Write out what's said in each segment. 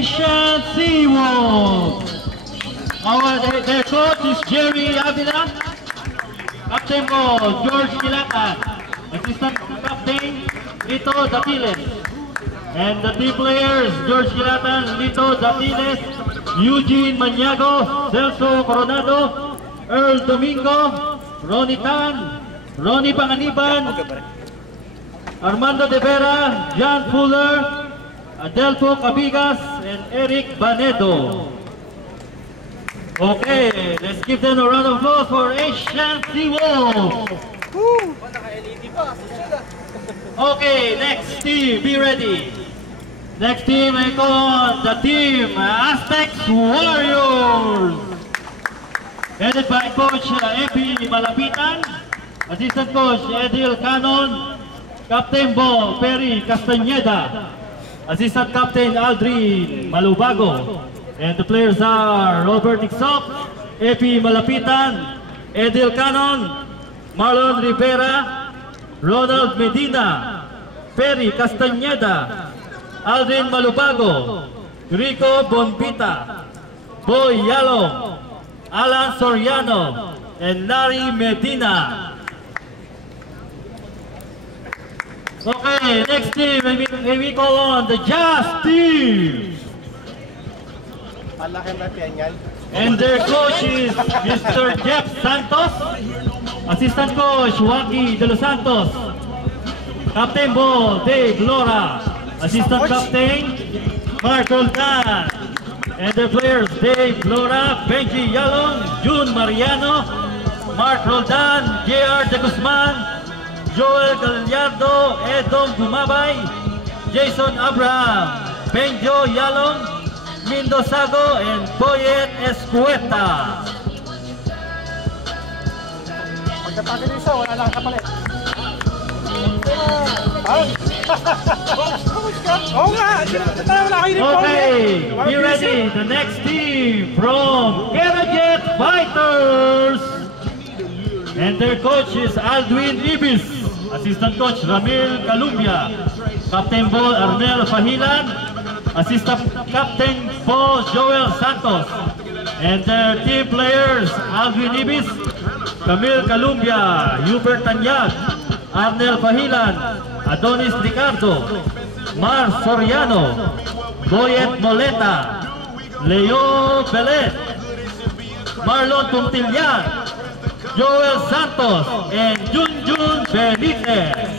Asian Seawolves. Their coach is Jerry Avila. Captain po, George Kilatan. Assistant Captain, Lito Dapiles. And the team players, George Kilatan, Lito Dapiles, Eugene Maniago, Celso Coronado, Earl Domingo, Ronnie Tan, Ronnie Panganiban, Armando De Vera, John Fuller, Adelpo Cabigas, and Eric Banedo. Okay, let's give them a round of applause for Asian Seawolves. Okay, next team, be ready. Next team, I call on the team Aztecs Warriors. Headed by Coach Epi Malapitan, Assistant Coach Edil Canon, Captain Bo Perry Castañeda, Assistant Captain Aldrin Malubago, and the players are Robert Iksok, Epi Malapitan, Edil Canon, Marlon Rivera, Ronald Medina, Perry Castañeda, Aldrin Malubago, Rico Bonpita, Boy Yalong, Alan Soriano, and Larry Medina. Okay, next team, we call on the Jazz team. And their coach is Mr. Jeff Santos, Assistant Coach Joaquin De Los Santos, Captain Bo Dave Lora, Assistant Captain Mark Roldan, and the players Dave Lora, Benji Yalong, June Mariano, Mark Roldan, J.R. De Guzman, Joel Gallardo, Edom Gumabay, Jason Abraham, Benjo Yalong, Mendozago, and Boyet Escueta. Okay, be ready. The next team from Kerajet Fighters. And their coach is Aldwin Ibis. Assistant coach Ramil Calumbia. Captain Bo Arnel Fahilan. Assistant Captain Bo Joel Santos. And their team players Aldwin Ibis, Camille Calumbia, Hubert Tanyag, Arnel Fahilan, Adonis Ricardo, Mar Soriano, Boyet Moleta, Leo Belet, Marlon Tuntilyan, Joel Santos, and Junjun Benitez.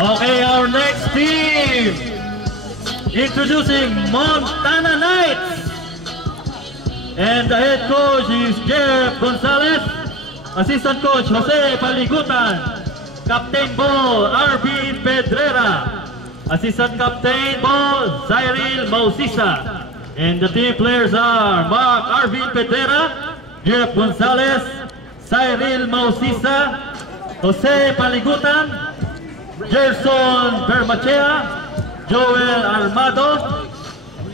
Okay, our next team, introducing Montana Knights, and the head coach is Jeff Gonzalez, assistant coach Jose Paligutan, Captain Bo Arvin Pedrera, assistant captain Bo Cyril Mausisa, and the team players are Mark Arvin Pedrera, Jeff Gonzalez, Cyril Mausisa, Jose Paligutan, Gerson Bermachea, Joel Armado,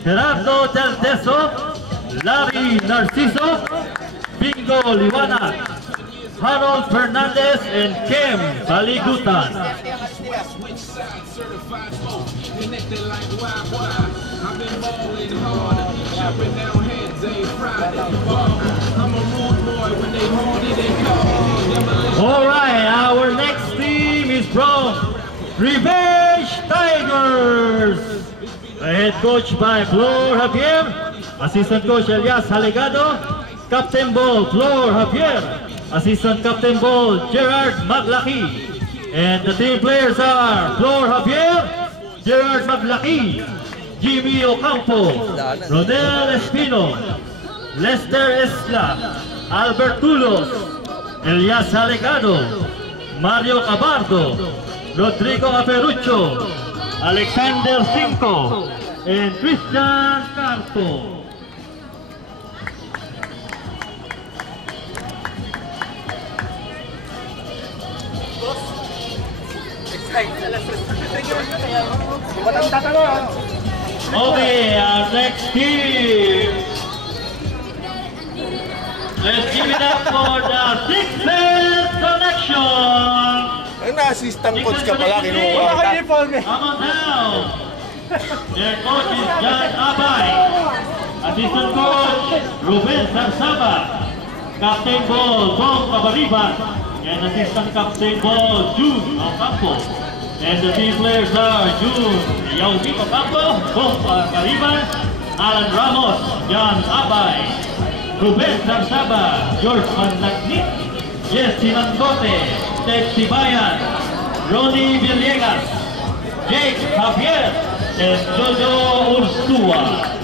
Gerardo Del Deso, Larry Narciso, Bingo Liwana, Harold Fernandez, and Kim Baligutan. Alright, our next team is from Revenge Tigers, head coach by Flor Javier, assistant coach Elias Halegado, Captain Ball Flor Javier, assistant captain Ball Gerard Maglaki, and the team players are Flor Javier, Gerard Maglaki, Jimmy Ocampo, Ronel Espino, Lester Esla, Albert Tulos, Elias Halegado, Mario Cabardo, Rodrigo Aperucho, Alexander Cinco, and Christian Carto. Okay, our next team. Let's give it up for the Six-Man Connection. Ang na-assistant coach ka pala, kinuha. Come on down. Their coach is John Abay. Assistant coach, Ruben Sarsaba. Captain Ball, Bong Cabariban. And assistant captain Ball, June Ocampo. And the team players are June Yauzi Ocampo, Bong Cabariban, Alan Ramos, John Abay, Ruben Sarsaba, George Managnik, Jesse Mangote, Ted Tibayan, Ronnie Villegas, Jake Javier, and Jojo Ursua.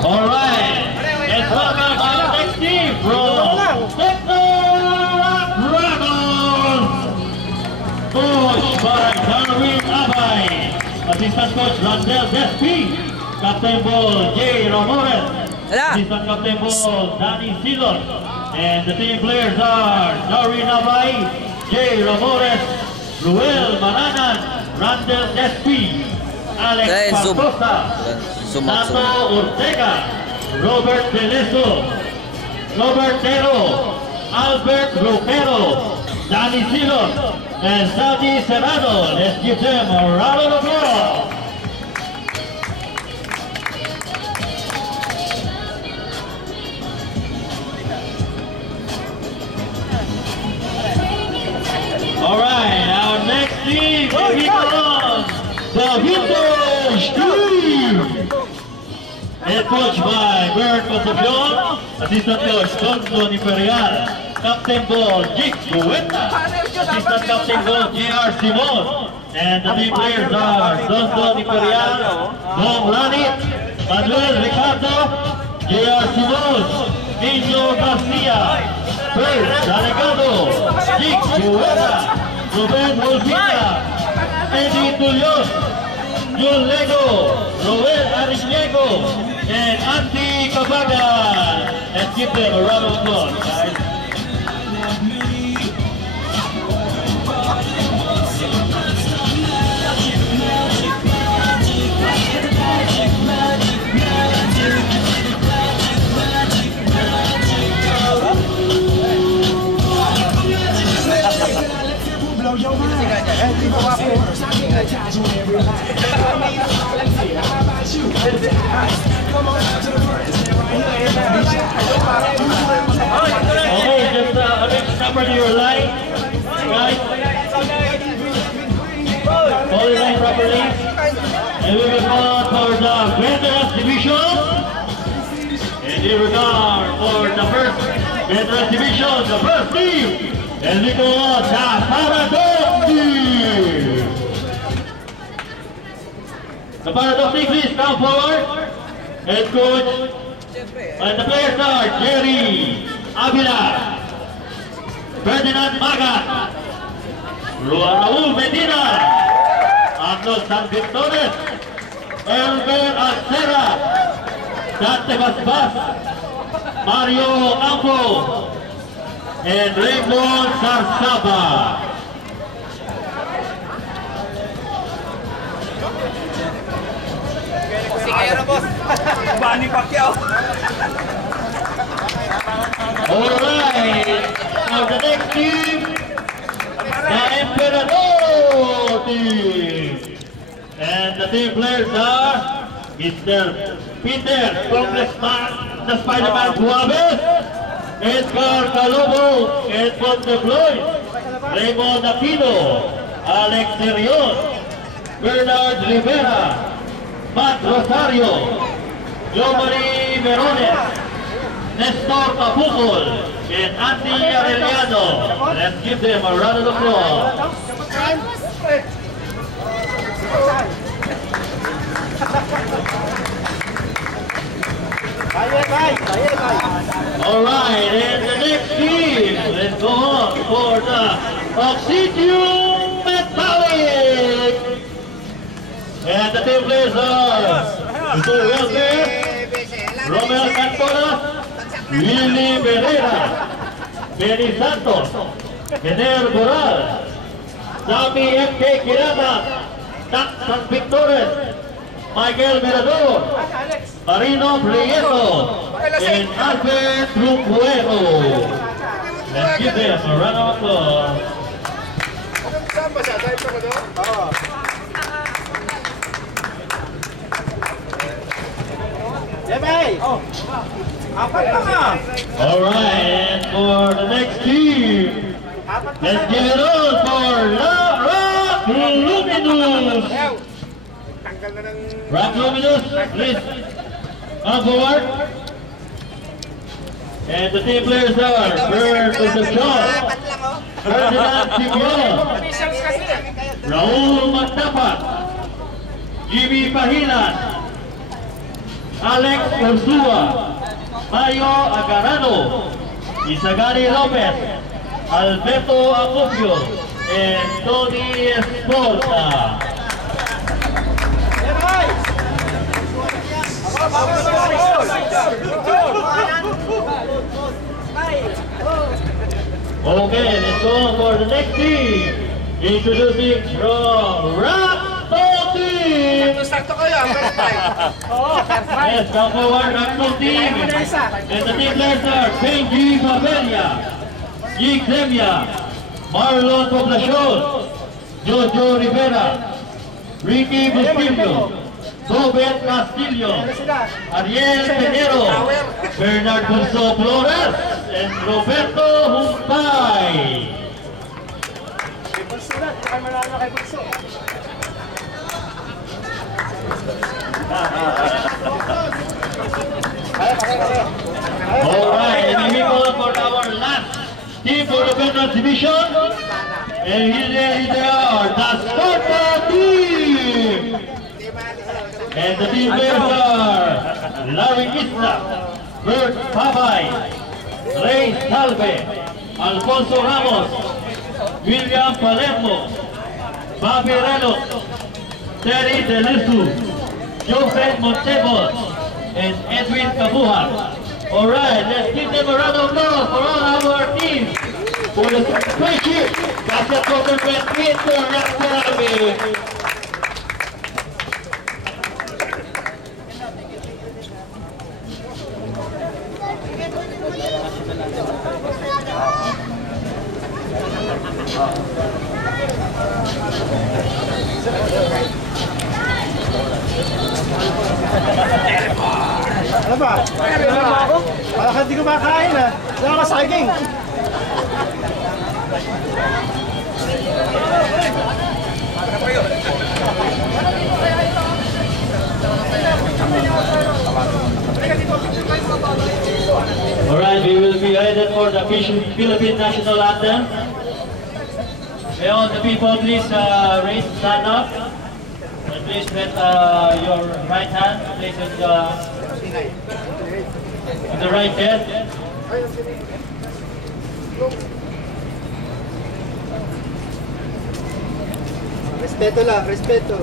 All right, let's welcome our next team from Rock Dragons, coached by Darwin Abay, assistant coach Randel Despi, captain ball Jay Ramores, assistant captain ball Danny Silon, and the team players are Darwin Abay, Jay Ramores, Ruel Mananan, Randel Despi, Alex Pantosa, Nato Ortega, Robert Teleso, Robert Tero, Albert Romero, Danny Silon, and Saudi Serrano. Let's give them a round of applause. All right, our next team, here we go, the Vintage Team. Head coach by Bern Concepcion, assistant coach Gonzo Imperial, captain ball Jake Bueta, assistant captain ball J.R. Simon, and the team players are Gonzo Imperial, Bong Lanit, Manuel Ricardo, J.R. Simon, Niño Garcia, Pres Delegado, Jake Bueta, Ruben Wolfina, Eddie Tulios, Jun Lego, Roel Ariniego, and Andy Cabaga. Let's give them a round of applause, guys. Okay, just number to your line, guys. Hold the line properly. And we will go for the veterans division. And here we go for the first veterans division, the first team. And we go on the Paradox team. The Paradox team, please come forward. Head coach. And the players are Jerry Avila, Ferdinand Maga, Raul Medina, Arnold Sanvitones, Elber Alcera, Dante Basbas, Mario Ampo, and Raymond Sarsaba. Manny Pacquiao. Alright, now the next team, the Emperador team. And the team players are Mr. Peter Congressman, the Spider-Man Guaves, Edgar Calobo, Edmond De Blois, Raymond Aquino, Alex Serion, Bernard Rivera, Matt Rosario, Jomari Verones, Nestor Capukol, and Andy Arellano. Let's give them a round of applause. Alright, and the next team, let's go on for the Oxydium Metallic. And the team players are Mr. Welker, Romel Cantona, Willie Pereira, Benny Santos, Gener Boral, Sami MK Kirama, Nak San Victoren, Michael Mirador, Marino Prieto, and Albert Rumbuero. Let's give them a round of applause. Saan ba siya? Dahil pa ba doon? Oo. Alright, and for the next team, let's give it all for Rock Luminous. Tanggal na ng... Rock Luminous, please come forward. And the team players are Bert Concepcion, Ferdinand Cipion, Raul Magtapat, Jimmy Pahilan, Alex Ursua, Mario Agarano, Isagani Lopez, Alberto Acopio, and Tony Esporta. Okay, let's go for the next team. Introducing from Rockstone Team. Sakto kayo, first time. Yes, come forward, Rockstone Team. And the team players are Benji Babelia, Jig Zemia, Marlon Poblacion, Jojo Rivera, Ricky Bustillo, Robert Castillo, Ariel Pinero, Bernard Bunso Flores, and Roberto Humpay. Alright, and we go for our last team for the Veterans Division. And here they are, the Sparta team. And the team players are Larry Isla, Bert Pabay, Ray Salve, Alfonso Ramos, William Palermo, Bobby Reynolds, Terry Delisu, Joseph Montebos, and Edwin Kabuhan. Alright, let's give them a round of applause for all our teams for the friendship basketball tournament in the Academy. Ano ba? Baka hindi ko makain ah. Wala ka saging. Alright, we will be headed for the Philippine National Anthem. May all the people please stand up. And please let your right hand place on the right head. Respeto lang, respeto.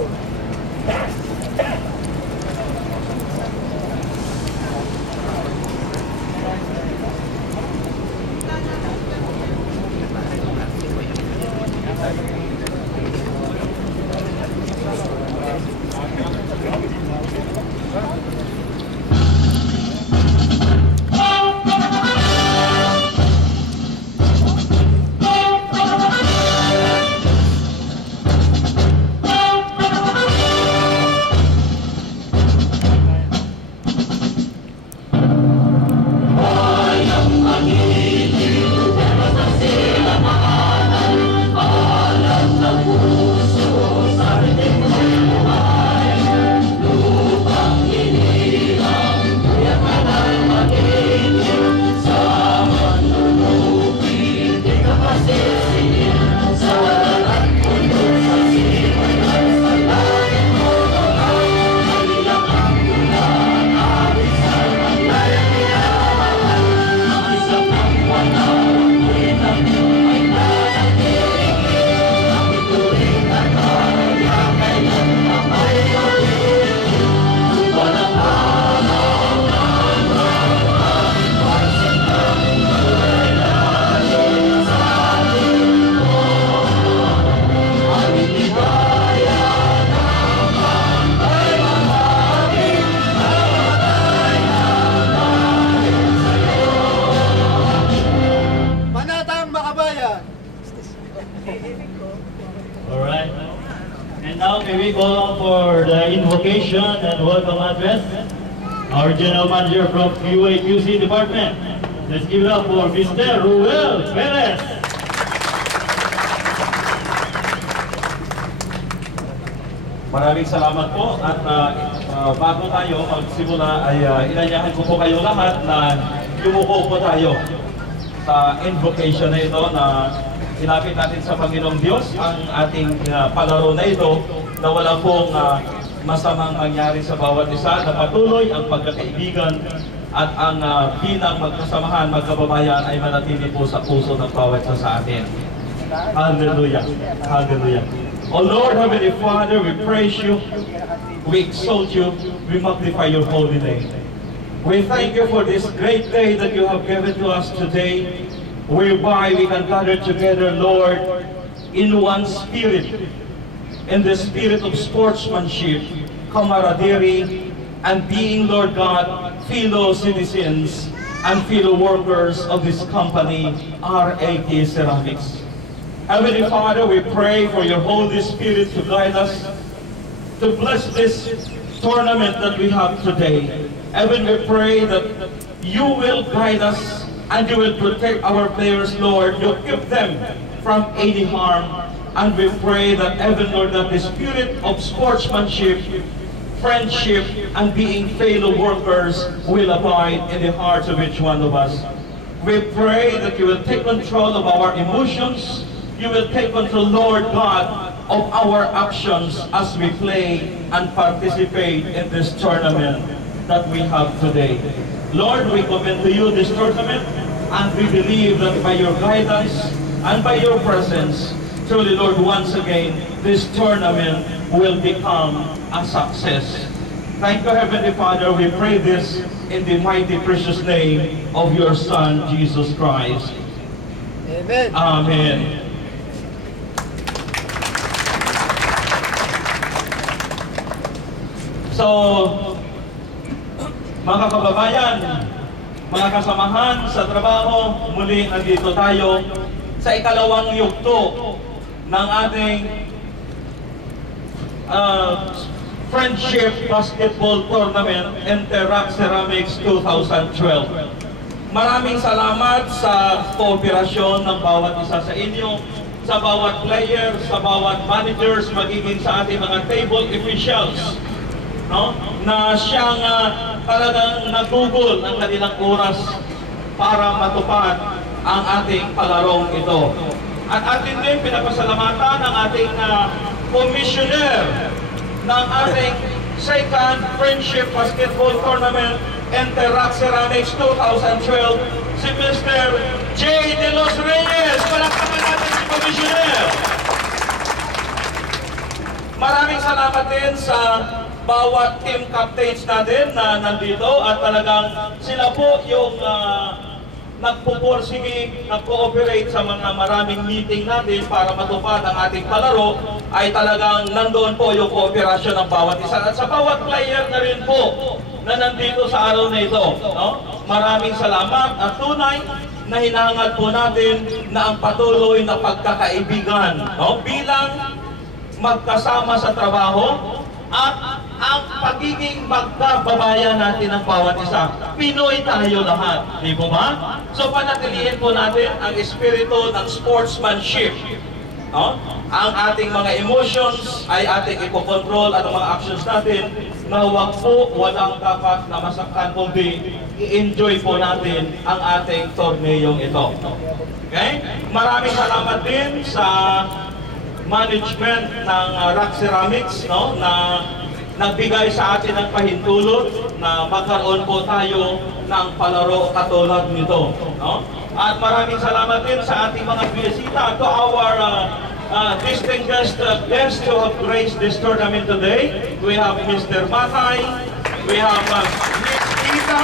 Alright. And now may we go for the invocation and welcome address. Our General Manager from QA/QC Department. Let's give it up for Mr. Ruel Perez. Maraming salamat po at bago tayo magsimula ay inanyahan ko po kayo lahat na yumuko po tayo sa invocation na ito na ilapit natin sa Panginoong Diyos ang ating palaro na ito na wala pong masamang mangyari sa bawat isa, na patuloy ang pagkakaibigan at ang bilang magkasamahan, magkababayan ay manatili po sa puso ng bawat isa sa atin. Hallelujah! Hallelujah! Oh Lord, Heavenly Father, we praise you, we exalt you, we magnify your holy name. We thank you for this great day that you have given to us today, whereby we can gather together, Lord, in one spirit, in the spirit of sportsmanship, camaraderie, and being, Lord God, fellow citizens and fellow workers of this company, RAK Ceramics. Heavenly Father, we pray for your Holy Spirit to guide us, to bless this tournament that we have today. Heaven, we pray that you will guide us and you will protect our players, Lord. You keep them from any harm. And we pray that, Heaven, Lord, that the spirit of sportsmanship, friendship, and being fellow workers will abide in the hearts of each one of us. We pray that you will take control of our emotions. You will take control, Lord God, of our actions as we play and participate in this tournament that we have today. Lord, we commit to you this tournament, and we believe that by your guidance and by your presence, truly, Lord, once again, this tournament will become a success. Thank you, Heavenly Father. We pray this in the mighty, precious name of your Son, Jesus Christ. Amen. Amen. So, mga kababayan, mga kasamahan sa trabaho, muli nandito tayo sa ikalawang yugto ng ating Friendship Basketball Tournament Interact Ceramics 2012. Maraming salamat sa kooperasyon ng bawat isa sa inyo, sa bawat player, sa bawat managers, magiging sa ating mga table officials, no? Na siyang talagang nagugol ng kanilang oras para matupad ang ating palarong ito. At atin din pinapasalamatan ang ating commissioner ng ating second Friendship Basketball Tournament Interact Ceramics 2012, si Mr. J. De Los Reyes. Palakpakan natin si Commissioner. Maraming salamat din sa bawat team captains natin na nandito at talagang sila po yung nagpupursige, nag-cooperate sa mga maraming meeting natin para matupad ang ating palaro, ay talagang nandoon po yung kooperasyon ng bawat isa. At sa bawat player na rin po na nandito sa araw na ito, no? Maraming salamat at tunay na hinahangad po natin na ang patuloy na pagkakaibigan, no? Bilang magkasama sa trabaho at ang pagiging magkababayan natin ng bawat isa. Pinoy tayo lahat, di po ba? So panatilihin po natin ang espiritu ng sportsmanship. No? Ang ating mga emotions ay ating ipokontrol at ang mga actions natin na huwag po walang dapat na masaktan, kundi i-enjoy po natin ang ating torneyong ito. Okay? Maraming salamat din sa management ng Rock Ceramics, no, na nagbigay sa atin ng pahintulot na magkaroon po tayo ng palaro katulad nito, no? At maraming salamat din sa ating mga bisita, to our distinguished guests who have graced this tournament today. We have Mr. Matay, we have Miss Tita,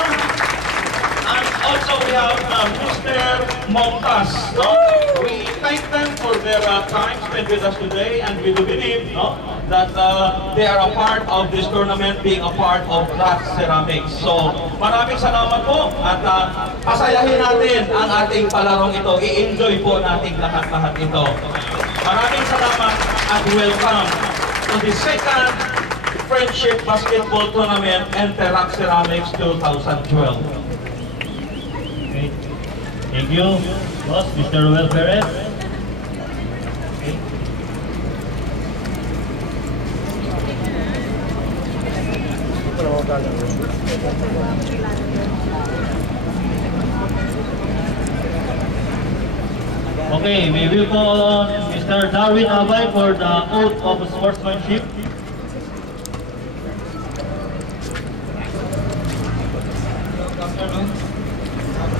and also we have Mr. Montas, no? We thank them for their time spent with us today, and we do believe that they are a part of this tournament, being a part of Rax Ceramics. So maraming salamat po, at pasayahin natin ang ating palarong ito. I-enjoy po natin lahat-lahat ito. Maraming salamat at welcome to the second Friendship Basketball Tournament and Rax Ceramics 2012. Okay. Thank you, boss, Mr. Ruel Perez. Okay. Okay, we will call on Mr. Darwin Abay for the oath of sportsmanship.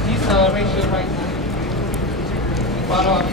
Please raise your right hand. Follow up.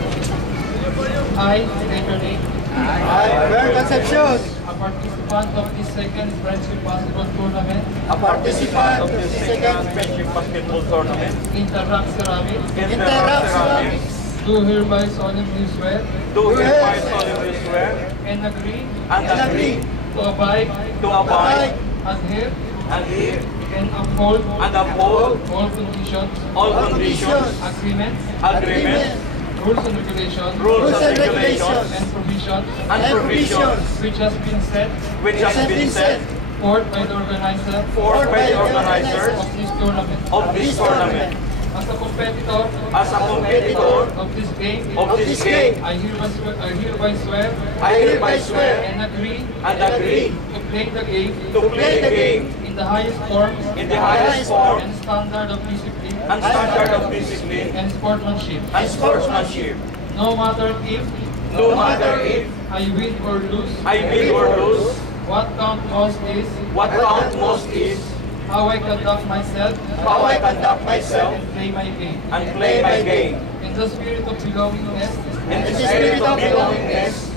I state your name. I, Bert Concepcion, A participant of this second Friendship Basketball Tournament a participant of the second Friendship Basketball Tournament in the Rax Ceramics, Interrax Ceramics, do hereby solemnly swear do hereby solemnly swear and agree and and agree to abide, to abide, adhere, adhere, and uphold and uphold all conditions, all conditions, agreements, agreements, rules and regulations, rules and regulations, and provisions and provisions which has been set which has been set forth by the organizer forth by the organizers of this tournament. of this tournament. As a competitor As a competitor of this game, of this game, I hereby swear I hereby swear and agree and agree to play the game to play the game in the highest form in the highest form and standard of discipline and standard of discipline and sportsmanship. and sportsmanship. No matter if No matter if I win or lose, I win or lose, what count most is what counts most is how I conduct myself how I conduct myself and play my game. and play my game. In the spirit of belongingness, In the spirit of belongingness,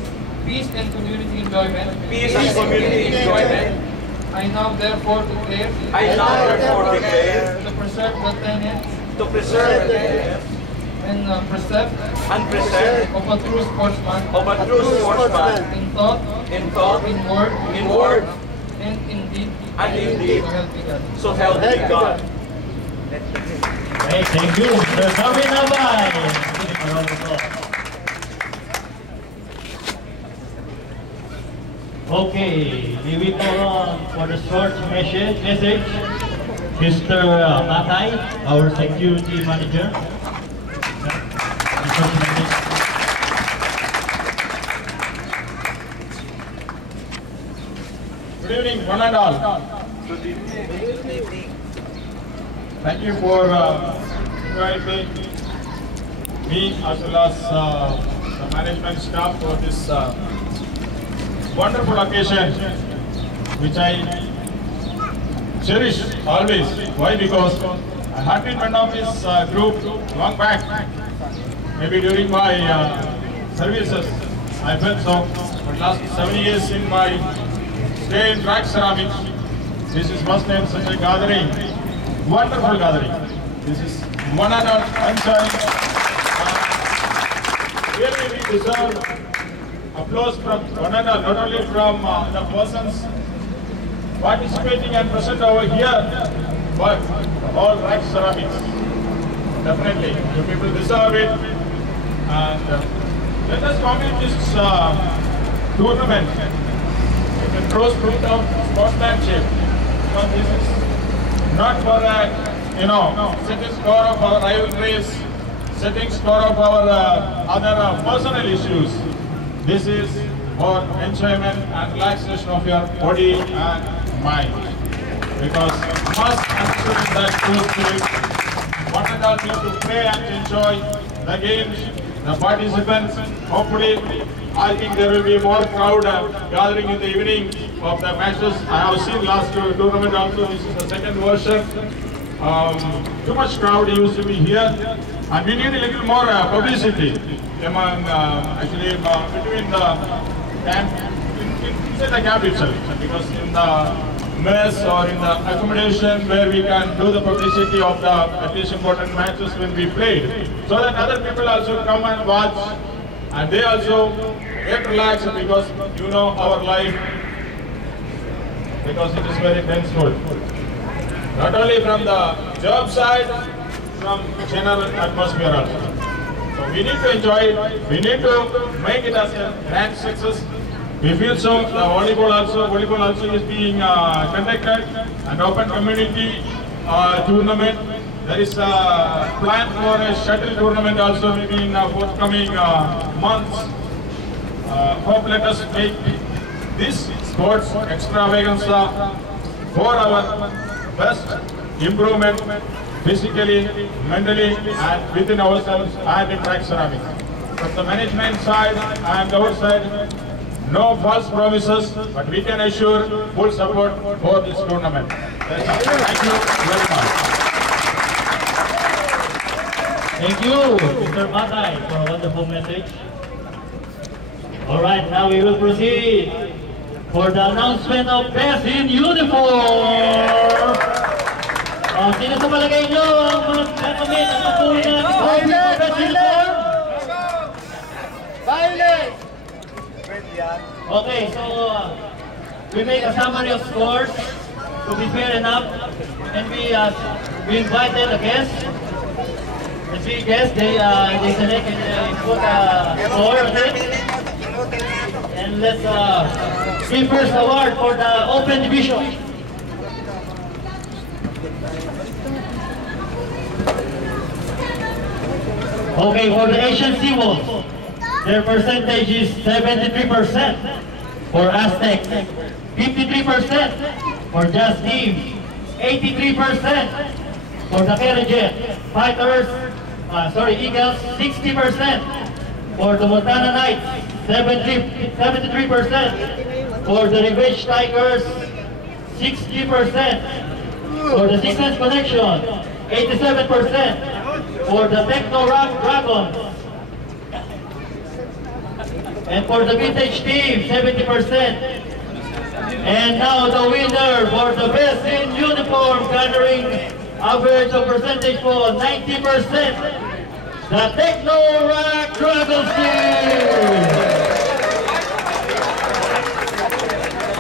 peace and community enjoyment, peace and community enjoyment, I now therefore declare I now therefore declare to preserve the tenets to preserve and precept and preserve of a true sportsman of a true sportsman in thought, in thought, in word, in and in deed. and in deed. So help me God. So help me God. Okay, thank you, Mr. Darwin Abay. A round of applause. Okay, we will call on for the short message, Mr. Matay, our security manager. The short message. Good evening, one and all. Thank you for inviting me as well as the management staff for this wonderful occasion, which I cherish always. Why? Because I had been member of this group long back. Maybe during my services, I felt so. But last 7 years in my stay in Rax Ceramics, this is first time such a gathering, wonderful gathering. This is one and all concern. Really we deserve applause from one and all, not only from the persons participating and present over here, but all Rax Ceramics. Definitely, you people deserve it. And let us complete this tournament with the true spirit of sportsmanship. Because this is not for setting score of our rivalries, setting score of our other personal issues. This is for enjoyment and relaxation of your body and mind. Because you must understand that true spirit. One and all need to play and enjoy the games, the participants. Hopefully, I think there will be more crowd gathering in the evening of the matches. I have seen last tournament also. This is the second version. Too much crowd used to be here, and we need a little more publicity among between the camp, inside the camp itself, because in the mess or in the accommodation where we can do the publicity of the at least important matches when we played, so that other people also come and watch and they also get relaxed because you know our life, because it is very painful. Not only from the job side, from general atmosphere also. So we need to enjoy it, we need to make it as a grand success. We feel so. The volleyball also is being conducted, an open community tournament. There is a plan for a shuttle tournament also maybe in forthcoming months. Hope let us make this sports extravaganza for our best improvement physically, mentally, and within ourselves and in track ceramics. From the management side and our side, no false promises, but we can assure full support for this tournament. Thank you very much. Thank you, Mr. Matay, for a wonderful message. All right, now we will proceed for the announcement of Best in Uniform. Sino sa palagay nyo ang magkakamit ang mapunin ng trophy for Best in Uniform? Violet! Okay, so we make a summary of scores to be fair enough, and we invited the guests. The three guests, they select and put a score on it. And let's give first award for the open division. Okay, for the Asian Seawolves, their percentage is 73%. For Aztec, 53%. For Just Team, 83%. For the Kerajet Fighters, Eagles, 60%. For the Montana Knights, 73%. For the Revenge Tigers, 60%. For the Six Sense Connection, 87%. For the Techno Rock Dragons, and for the Vintage Team, 70%. And now the winner for the Best in Uniform, gathering average of percentage for 90%, the Techno Rock Dragons team.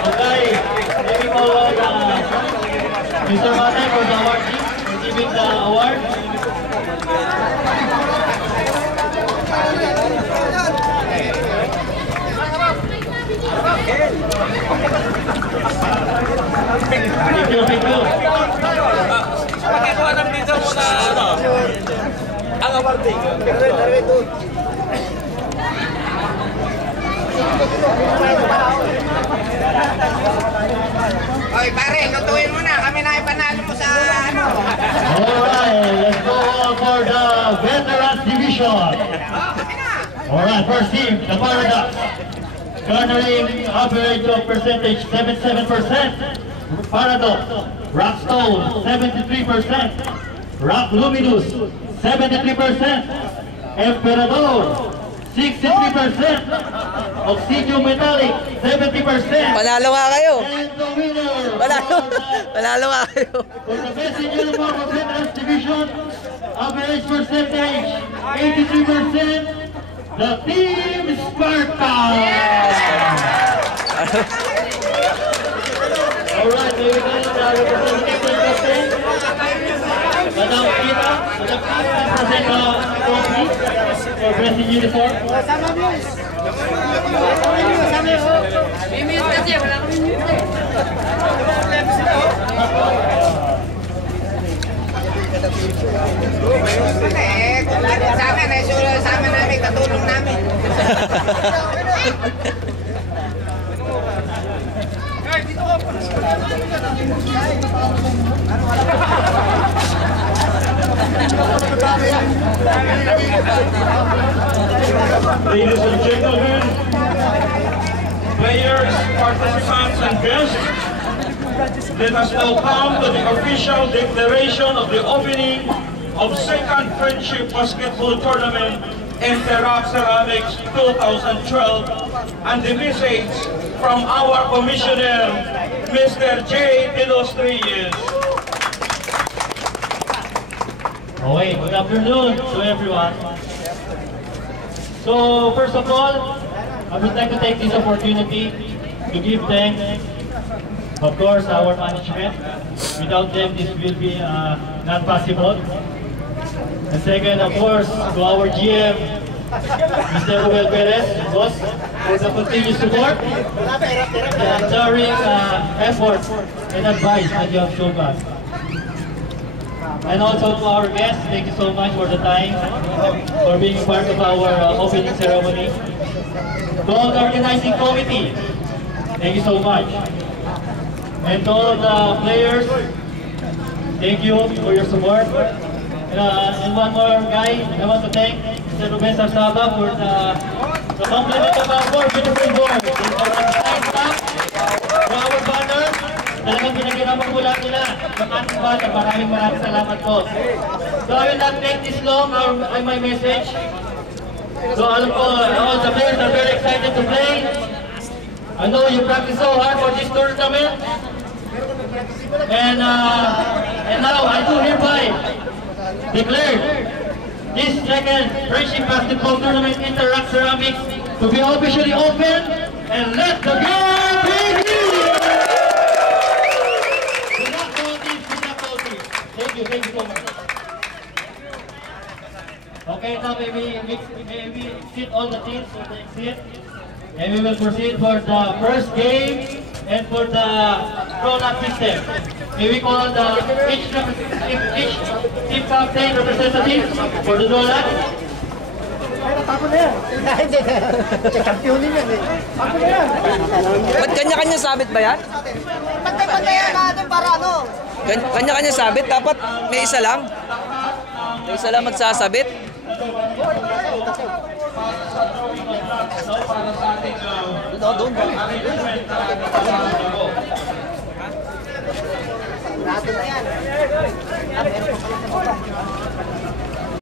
Okay, maybe call Mr. Matay for the award team, giving the award. Thank you. Pagkakawa ng video mo na ano? Ang awarding. Oy, pare, lutuin mo na. Kami na ipanalo mo sa ano. Alright, let's go on for the Veterans Division. Alright, first team, the Paradox. Garnering average of percentage 77%. Paradox. Rockstone, 73%. Rock Luminous, 73%. Emperador, 63%. Oxygen Metallic, 70%. Panalo nga kayo. And the winner Panalo nga kayo. for the Best in Uniform of Veterans Division, average percentage 83%. The Team Spartan. Alright, here we go. Representative captain, Madam Pita. Madam Pita, present the trophy for Best in Uniform. Sa amin namin, katulong namin. Ladies and gentlemen, players, participants, and guests, let us now come to the official declaration of the opening of Second Friendship Basketball Tournament in Terrac Ceramics 2012, and the message from our commissioner, Mr. J. De Los Reyes. Okay, good afternoon to everyone. So first of all, I would like to take this opportunity to give thanks, of course, our management. Without them, this will be not possible. And second, of course, to our GM, Mr. Ruel Perez, boss, for the continued support, the enduring effort and advice that you have shown us. And also to our guests, thank you so much for the time, for being part of our opening ceremony. To all the organizing committee, thank you so much. And to all the players, thank you for your support. And one more guy, I want to thank Mr. Ruben Sarsaba for the compliment of our beautiful board. For our design staff, for our banners, talagang pinagiraman ko lang nila. Maraming banner, maraming salamat po. So I will not make this long, my message. So all the players are very excited to play. I know you practice so hard for this tournament. And now I do hereby declare this second Friendship Basketball Tournament Interact Ceramics to be officially open, and let the game begin! Good luck, teams. Thank you so much. Okay, now may we sit all the teams for the exit, and we will proceed for the first game and for the roll-up system. May we call each team captain representative for the roll-up? Ay, natapon na yan. Hindi. Championin yan eh. Tapon na yan. Ba't kanya-kanya sabit ba yan? Pantay-pantayan natin para ano? Kanya-kanya sabit? Dapat may isa lang? May isa lang magsasabit? Doon.